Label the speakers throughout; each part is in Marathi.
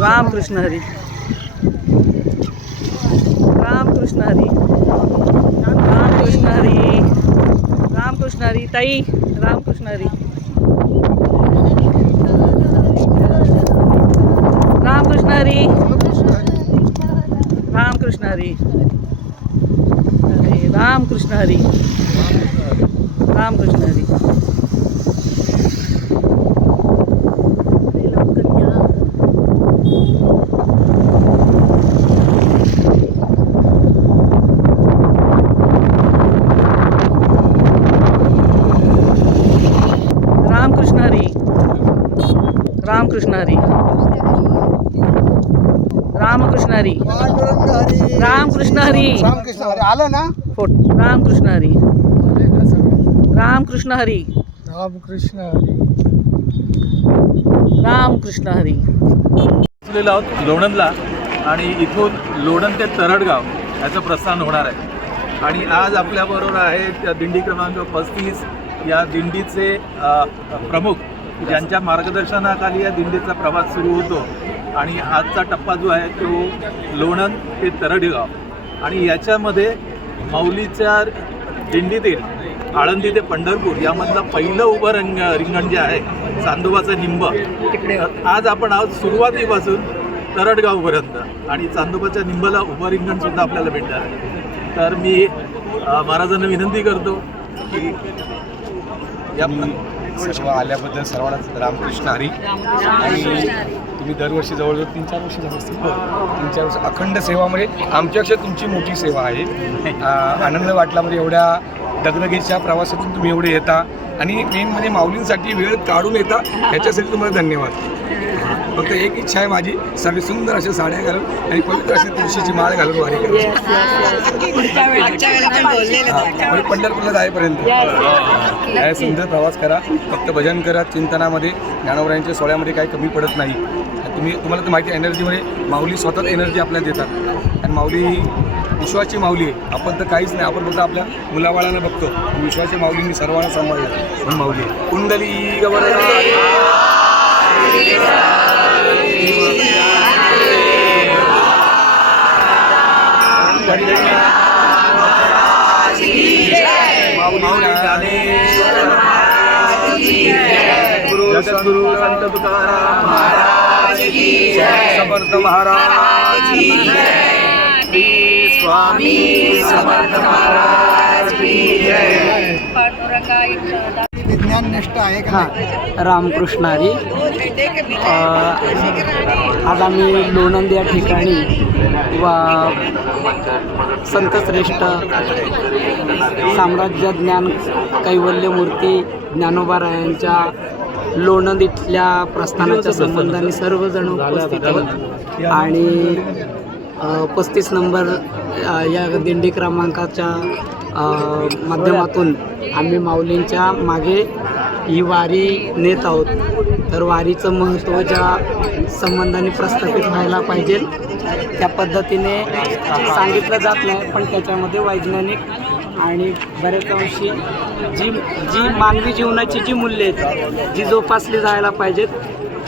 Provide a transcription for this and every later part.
Speaker 1: रामकृष्ण हरी. रामकृष्ण हरी. रामकृष्ण हरी. रामकृष्ण हरी. रामकृष्ण हरी ताई. रामकृष्ण हरी. रामकृष्ण हरी. रामकृष्ण हरी. हरे रामकृष्ण हरी. रामकृष्ण हरी रामकृष्ण हरी रामकृष्ण हरी रामकृष्ण हरी रामकृष्ण हरी
Speaker 2: रामकृष्ण हरी आलं ना?
Speaker 1: फोट. रामकृष्ण हरी रामकृष्ण हरी
Speaker 2: रामकृष्ण
Speaker 1: रामकृष्ण हरी
Speaker 3: पोचलेलो आहोत लोणंदला आणि इथून लोणंद ते तरडगाव याचं प्रस्थान होणार आहे. आणि आज आपल्याबरोबर आहेत दिंडी क्रमांक पस्तीस या दिंडीचे प्रमुख ज्यांच्या मार्गदर्शनाखाली या दिंडीचा प्रवास सुरू होतो. आणि आजचा टप्पा जो आहे तो लोणंद ते तरडगाव. आणि याच्यामध्ये माऊलीच्या दिंडीतील आळंदी ते पंढरपूर यामधलं पहिलं उभं रंग रिंगण जे आहे चांदोबाचं निंब आज आपण आहोत सुरुवातीपासून तरडगावपर्यंत. आणि चांदोबाच्या निंबाला उभं रिंगण सुद्धा आपल्याला भेटणार आहे. तर मी महाराजांना विनंती करतो की या
Speaker 2: सर्व आल्याबद्दल सर्वांनाच रामकृष्ण हरी. आणि तुम्ही दरवर्षी जवळजवळ तीन चार वर्ष झाले असतील. हो, तीन चार वर्ष. अखंड सेवामध्ये म्हणजे आमच्यापेक्षा तुमची मोठी सेवा आहे. आनंद वाटला म्हणजे एवढ्या दगदगीच्या प्रवासातून तुम्ही एवढे येता. आणि मेन म्हणजे माऊलींसाठी वेळ काढून येता ह्याच्यासाठी तुम्हाला धन्यवाद. फक्त एक इच्छा आहे माझी सर्व सुंदर अशा साड्या घालून आणि पवित्र अशी तुळशीची माळ घालून वारी करायची हा, म्हणजे पंढरपूरला जाईपर्यंत. काय सुंदर प्रवास करा फक्त भजन करा चिंतनामध्ये ज्ञानोबरायांच्या सोहळ्यामध्ये काही कमी पडत नाही. आणि तुम्ही तुम्हाला तर माहिती एनर्जीमध्ये माऊली स्वतःच एनर्जी आपल्याला देतात. आणि माऊली विश्वाची माऊली आहे. आपण तर काहीच नाही आपण फक्त आपल्या मुलाबाळांना बघतो. पण विश्वाच्या माऊलींनी सर्वांना सांभाळलं. म्हणून माऊली. कुंडली गवरदा माऊली ज्ञानेश्वर जगद्गुरु संत तुकाराम समर्थ महाराज श्री स्वामी समर्थ महाराज विज्ञान निष्ठ आहे का
Speaker 4: हां रामकृष्ण हरी अ, आज आम्ही लोणंद या ठिकाणी वा संतश्रेष्ठ साम्राज्य ज्ञान कैवल्यमूर्ती ज्ञानोबा ज्ञानोबारायांच्या लोणंद इथल्या प्रस्थानाच्या संबंधाने सर्वजण उपस्थित आणि पस्तीस नंबर या दिंडी क्रमांकाच्या माध्यमातून आम्ही माऊलींच्या मागे ही वारी नेत आहोत. तर वारीचं महत्त्व ज्या संबंधाने प्रस्थापित व्हायला पाहिजे त्या पद्धतीने सांगितलं जात नाही पण त्याच्यामध्ये वैज्ञानिक आणि बऱ्याच अंशी जी जी मानवी जीवनाची जी मूल्ये आहेत जी जोपासली जायला पाहिजेत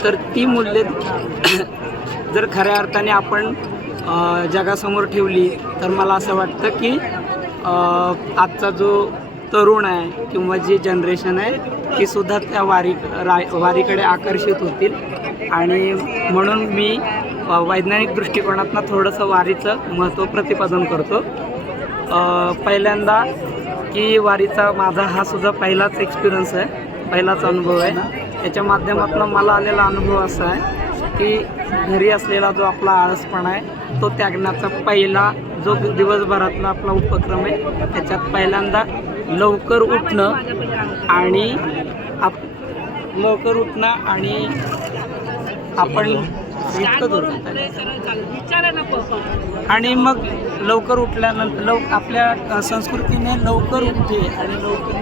Speaker 4: तर ती मूल्ये जर खऱ्या अर्थाने आपण जगासमोर ठेवली तर मला असं वाटतं की आजचा जो तरुण आहे किंवा जी जनरेशन आहे ती सुद्धा त्या वारी रा वारीकडे आकर्षित होतील. आणि म्हणून मी वैज्ञानिक दृष्टिकोनातनं थोडंसं वारीचं महत्त्व प्रतिपादन करतो. पहिल्यांदा की वारीचा माझा हा सुद्धा पहिलाच एक्सपिरियन्स आहे पहिलाच अनुभव आहे. याच्या माध्यमातून मला आलेला अनुभव असा आहे की घरी असलेला जो आपला आळसपणा आहे तो त्यागण्याचा पहिला जो दिवसभरातला आपला उपक्रम आहे त्याच्यात पहिल्यांदा लवकर उठणं आणि आप लवकर उठणं आणि आपण इतकं आणि मग लवकर उठल्यानंतर लव आपल्या संस्कृतीने लवकर उठे आणि लवकर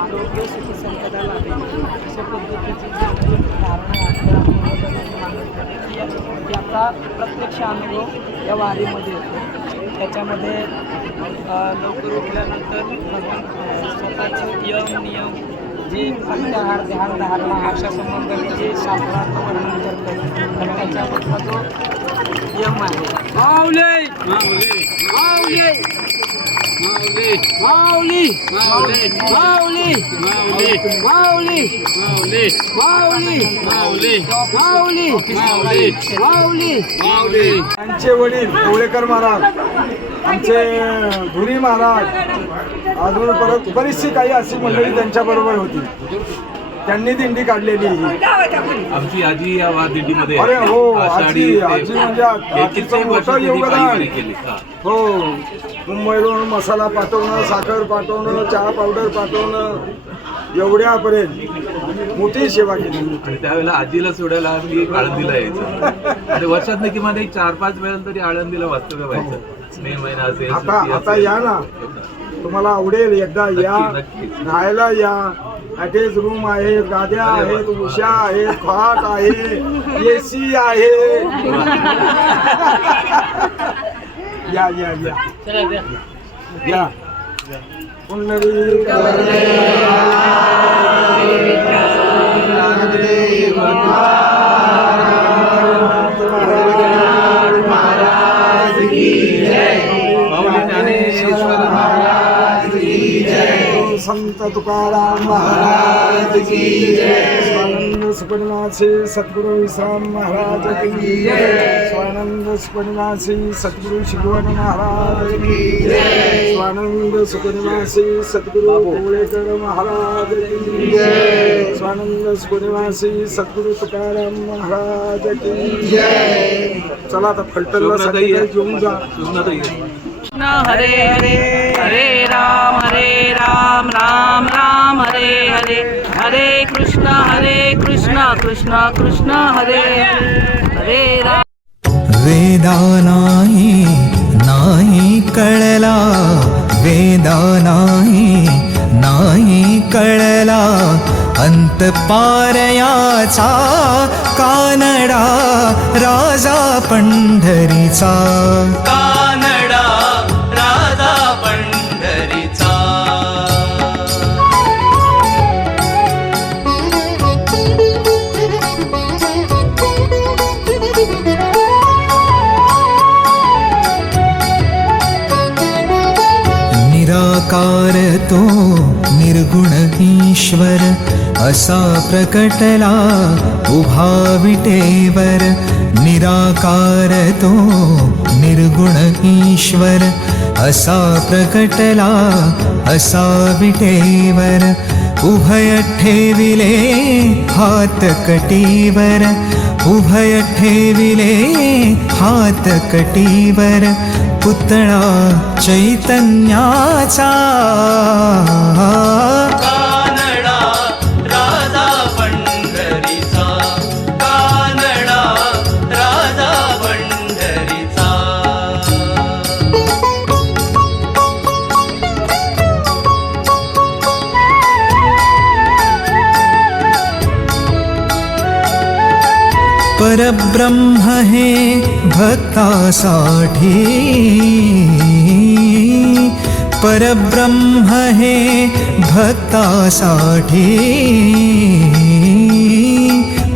Speaker 4: आरोग्य अशा पद्धतीची याचा प्रत्यक्ष अनुभव या वारीमध्ये येतो त्याच्यामध्ये लवकर उठल्यानंतर स्वतःचं यम नियम जे प्रत्याहार ध्यान धारणा अशा संबंधाने जे शास्त्रार्थ वर्णन करतात तर त्याच्यामधला जो यम आहे. माऊली माऊली माऊली माऊली माऊली माऊली माऊली माऊली माऊली माऊली
Speaker 5: त्यांचे वडील कोवळेकर महाराज आमचे धुरी महाराज अजून परत बरीचशी काही अशी मंडळी त्यांच्या बरोबर होती त्यांनी दिंडी काढलेली ही
Speaker 3: आमची आजी या वा दिंडीमध्ये
Speaker 5: अरे हो, आजी- आजी म्हणजे मोठं योगदान.
Speaker 3: हा.
Speaker 5: हो मुंबईवरून मसाला पाठवणं साखर पाठवणं चहा पावडर पाठवणं एवढ्यापर्यंत मोठी सेवा केली.
Speaker 3: आणि त्यावेळेला आजीला सोडायला आम्ही आळंदीला यायचो. आणि वर्षात किमान एक चार पाच वेळा तरी आळंदीला वास्तव्य व्हायचं. मे महिना असेल
Speaker 5: आता आता. या ना. तुम्हाला आवडेल एकदा या. राहायला या. अटॅच रूम आहेत गाद्या. आहेत उशा आहेत खाट आहे एसी आहे. या या या. या. संत तुकाराम महाराज की जय. सुपणिनासी सद्गुरु विश्राम महाराज की जय। स्वानंद सुपणिनासी सद्गुरु शिवन महाराज की जय। स्वानंद सुपणिनासी सद्गुरु कोवळेकर महाराज की जय। स्वानंद सुपणिनासी सद्गुरु तुकाराम महाराज की जय। चला आता
Speaker 3: फलटलला
Speaker 5: सगळे घेऊन जा।
Speaker 1: हरे हरे हरे कृष्ण कृष्ण हरे हरे
Speaker 6: वेदा नाही नाही कळला. वेदा नाही नाही कळला. अंत पारयाचा कानडा राजा पंढरीचा. ईश्वर असा प्रकटला उभा विटेवर निराकार तो निर्गुण ईश्वर असा प्रकटला असा विटेवर उभय ठेविले हात कटीवर उभय ठेविले हात कटीवर पुतळा चैतन्याचा. परब्रह्म हे भक्तासाठी. परब्रह्म हे भक्तासाठी.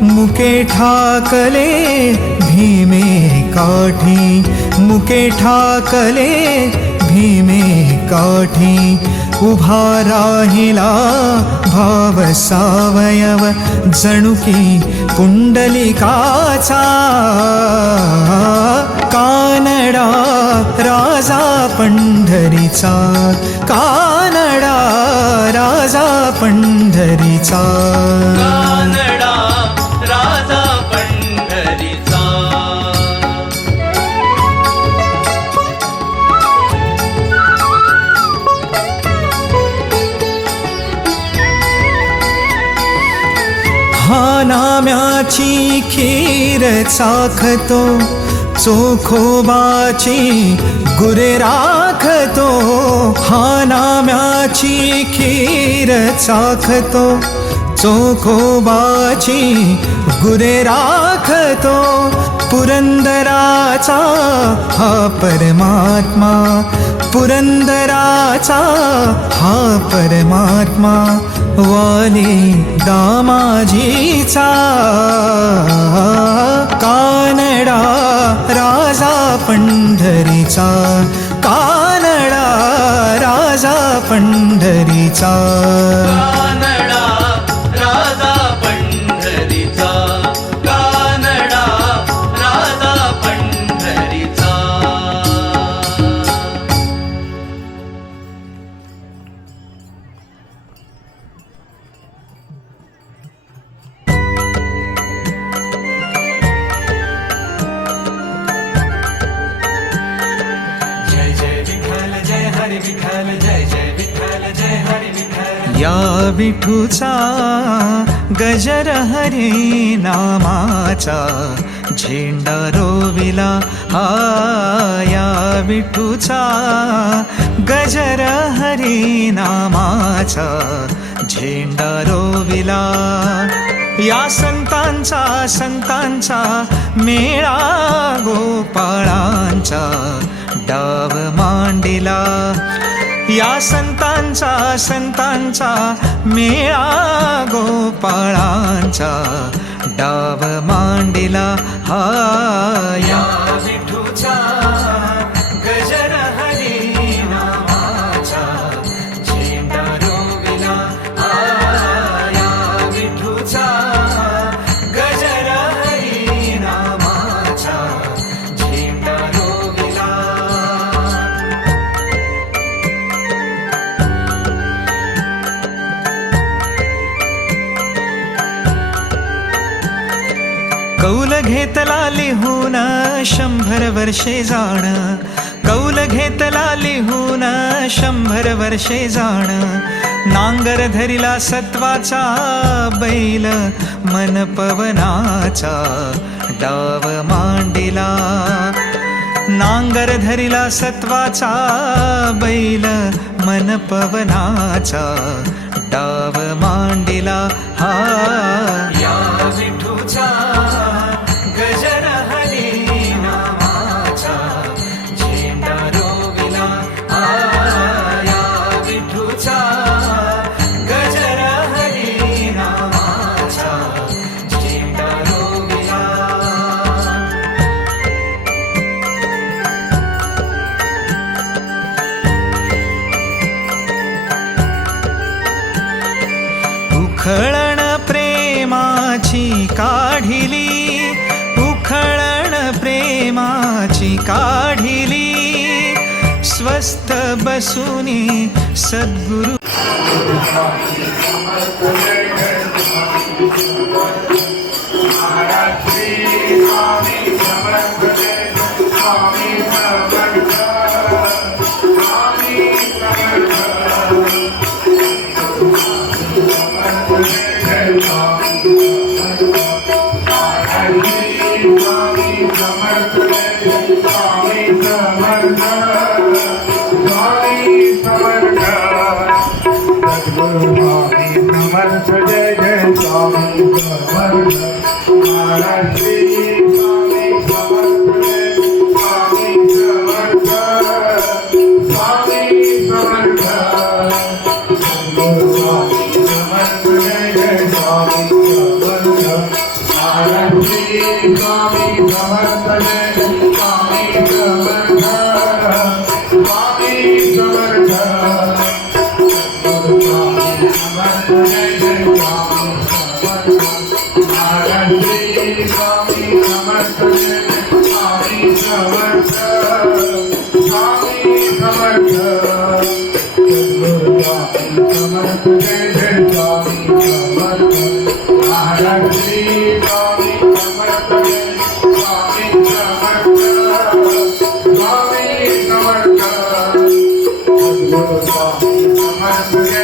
Speaker 6: मुके ठाकले भीमे काठी. मुके ठाकले भीमे काठी. उभा राहिला भाव सावयव जणुकी पुंडलिकाचा कानडा राजा पंढरीचा कानडा राजा पंढरीचा. हा नाम्याची चाखतो चोखोबाची गुरे राखतो हा नाम्याची खीर चाखतो चोखोबाची गुरे राखतो पुरंदराचा हा परमात्मा पुरंदराचा हा परमात्मा वाली दामाजीचा कानडा राजा पंढरीचा कानडा राजा पंढरीचा. विठूचा गजर हरे नामाचा झेंडा रोविला हा या विठूचा गजर हरे नामाचा झेंडा रोविला. या संतांचा संतांचा मेळा गोपाळांचा डाव मांडिला. या संतांचा संतांचा मेळा गोपाळांचा. डाव मांडिला हा या विठूचा शंभर वर्षे जाण. कौल घेतला लिहून शंभर वर्षे जाण. नांगर धरिला सत्वाचा बैल मन पवनाचा डाव मांडिला. नांगर धरिला सत्वाचा बैल मन पवनाचा डाव मांडिला. हा. उखळण प्रेमाची काढिली उखळण प्रेमाची काढिली. स्वस्थ बसुनी सद्गुरु
Speaker 7: समर्थ
Speaker 8: my way.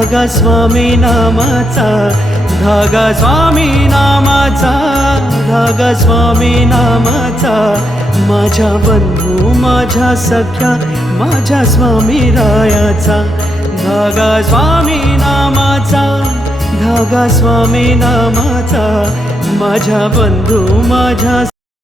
Speaker 8: धागा स्वामी नामाचा धागा स्वामी नामाचा धागा स्वामी नामाचा. माझ्या बंधू माझ्या सख्या माझ्या स्वामी रायाचा धागा स्वामी नामाचा धागा स्वामी नामाचा. माझ्या बंधू माझ्या